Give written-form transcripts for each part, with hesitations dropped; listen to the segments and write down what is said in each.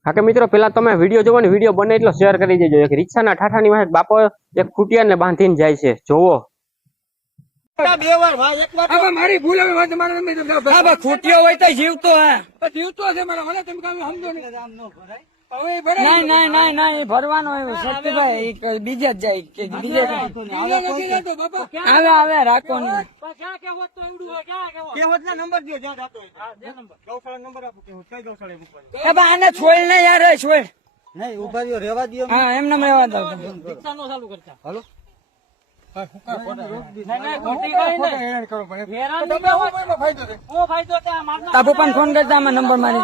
હા કે મિત્રો પેલા તમે વિડીયો જોવો ને વિડીયો બને એટલો શેર કરી દેજો. એક રિક્ષાના ઠાઠાની વાહે બાપો એક ખૂટિયાને બાંધીને જાય છે, જોવો. મારી ભૂલ હવે ખૂટ્યો હોય તો જીવતો હે જીવતો છે મારા મને તમે કામ સમજો નહીં ભરવાનો બીજે જ જાય કે બીજે આવે રાખો આને છોડ ને યાર છોડ નહીં ઉભા રહ્યો રેવા દો હા એમને રેવા દો ચાલુ કરતા હાલો તાપુ પણ ફોન કરતા નંબર મારી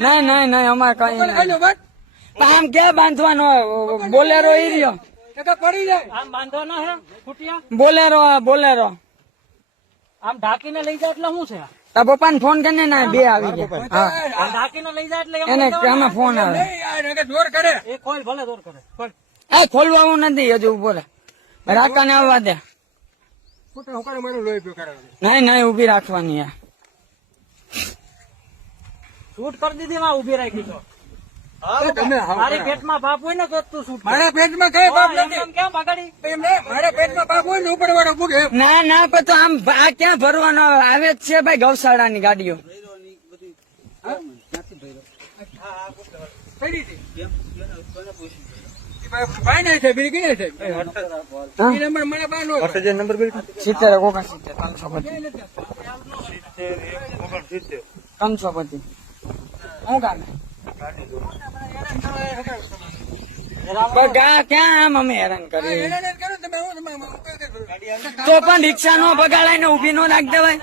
નહીં અમારે કઈ આમ ક્યાં બાંધવાનો બોલેરો એ રહ્યો બોલેરો આમ ઢાંકીને લઈ જાય એટલે શું છે તા પપ્પા ને ફોન કરીને ના બે આવી ગયા ઢાંકીને લઈ જાય એટલે એને આમાં ફોન આવે દોર કરે એ ખોલ ભલે દોર કરે એ ખોલવાનું નથી હજુ ઉભો રહે રાખા ને આવવા દે નહીં ઉભી રાખવાની શૂટ કરી દીધી માં ઉભી રાખી તો મારી પેટમાં બાપ હોય ને તો તું શૂટ મારા પેટમાં કઈ બાપ નથી કેમ બગાડી મારા પેટમાં બાપ હોય ને ઉપર વાળો પૂગે ના પણ તો આમ આ ક્યાં ભરવાનો આવે જ છે ભાઈ ગૌશાળાની ગાડીઓ ક્યાં આમ અમે હેરાન કરીએ તો પણ રિક્ષા નો બગાડાય ને ઉભી નો નાખ દેવાય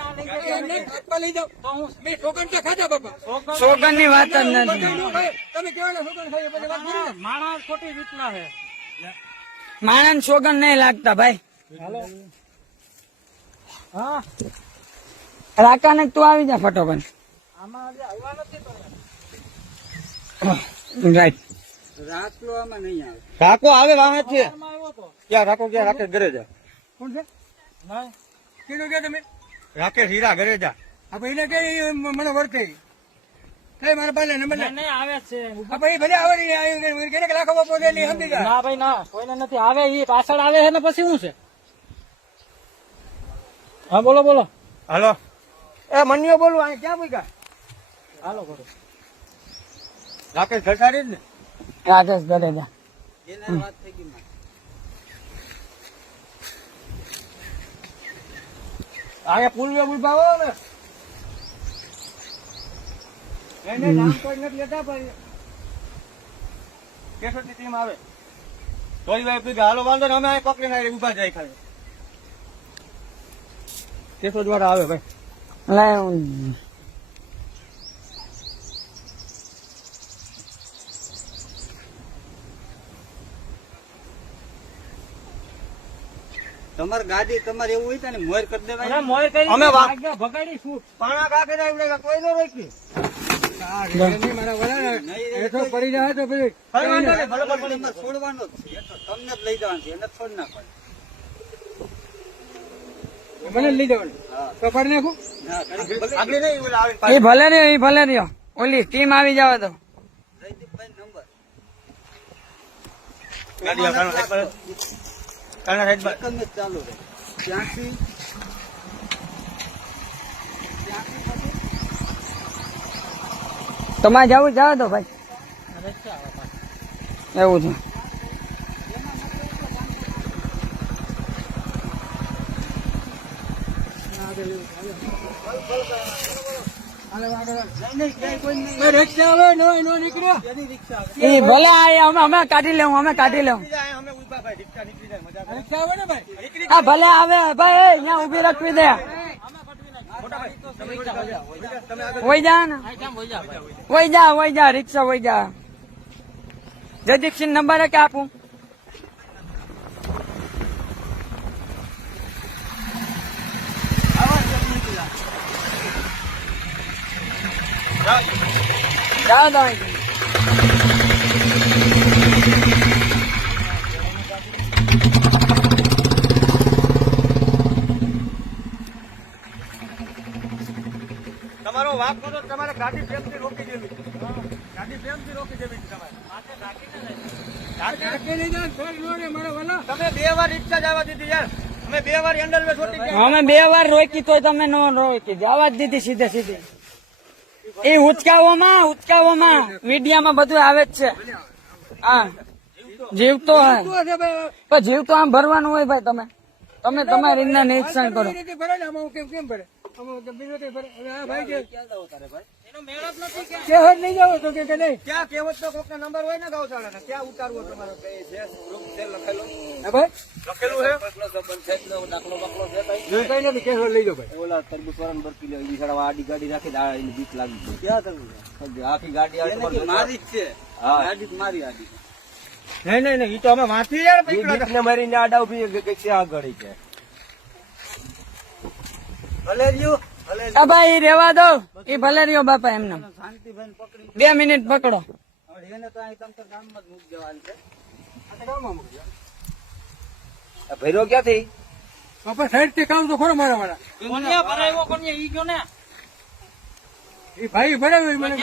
સોગન ની વાત જ નથી માણસ સોગન નહીં લાગતા ભાઈ રાકા ને તું આવી જા ફટોફટ રાઈટ રાખો આવે વાહ છે ક્યાં રાખો ક્યાં રાકેશ ઘરે જા કોણ છે તમે રાકેશ હીરા ઘરે જા એને કઈ મને વર્તે કઈ મારા પાસે નંબર નહીં આવે છે ભલે આવે રાખો બાપો સમજી જા ના ભાઈ ના કોઈને નથી આવે એ પાછળ આવે છે ને પછી શું છે હા બોલો હાલો એ મનિયો બોલું અહીં ક્યાં મૂક્યા હાલો કરો રાકેશ ઘટાડી જ ને રાકેશ ઘરે જા આયા પૂર્વ ઉભાવો ને એને નામ કોઈ નથી લેતા પણ કેસોટી ટીમ આવે થોડી વાર પછી હાલો વાંધો ને અમે આ પકડીને આવી ઉભા જાય ખાલી કેસો દ્વારા આવે ભાઈ તમારી ગાડી તમારે એવું હોય ને મોર કરી દેવાય અમે ભગાડી શું પાણા કાકે કોઈ નો રોકી પડી જાય તો પછી છોડવાનો તમને જ લઈ જવાનું એને છોડ ના પડે મને લઈ જવાનું તો પડી નાખું એ ભલે રહ્યો ઓલી ટીમ આવી જાવ તો ચાલુ ત્યાંથી તમારે જવું જાવ તો ભાઈ એવું છે ભલે અમે કાઢી લેવું હા ભલે આવે ભાઈ અહીંયા ઉભી રાખવી દે વહી જા રિક્ષા વહી જા જયદીક્ષ નંબર કે આપું જાઓ તો તમારો માફ કરો તમારે ગાડી પ્રેમથી રોકી દેવી ગાડી પ્રેમથી રોકી દેવી તમારે તમે 2 વાર રિક્ષા જવા દીધી યાર અમે 2 વાર હેન્ડલ વે છોટી ગયા અમે 2 વાર રોકી તોય તમે નો રોકી જવા જ દીધી સીધે સીધી એ ઉચકાવોમાં મીડિયામાં બધું આવે જ છે હા જીવ તો પણ જીવ તો આમ ભરવાનું હોય ભાઈ તમે તમારી રીતના નિરીક્ષણ કરો ભરે ને આમાં કેમ ભરે કેવત નહીં જાવ તો કે નહીં ક્યાં કેવત તો કોકના નંબર હોય ને ગૌશાળાના ક્યાં ઉતારવો તમારો લખેલું છે દાખલો બાકલો છે કઈ નથી કેવત લઈ જાવ ભાઈ ઓલા તરબૂચ વાળાને બરકી લે વિશાળા આડી ગાડી રાખી એની બીક લાગી ક્યાં તરબૂચ આખી ગાડી મારી જ છે હા ગાડી મારી આડી નહીં ઈ તો અમે વાંચી યાર બીકને મારીને આડા ઉભી કઈ ક્યાં આગળ છે ભલે રહ્યો ભાઈ રેવા દો એ ભલે રહ્યો બાપા એમને 2 મિનિટ પકડો ભૈરો ક્યાંથી બાપા સાઈડ થી કામ તો ખરો મારા વાળા એ ભાઈ ભરાવ્યો મને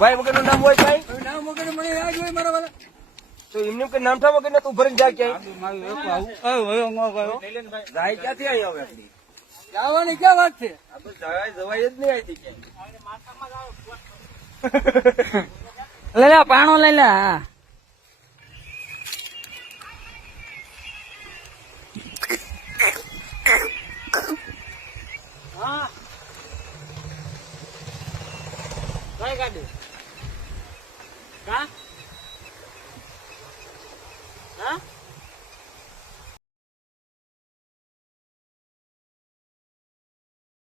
ભાઈ વગર નું નામ હોય ભાઈ નામ વગર મને યાદ હોય મારા વાળા તો એમને કઈ નામ થા વગર તું ભરીને જાય ક્યાંય જાય ક્યાંથી અહીં આવે આપડી જવાની ક્યાં વાત છે જવાય જ નહીં આવી ક્યાંય લઈ લે પાણો લઈ લે હા કઈ ગાડી કા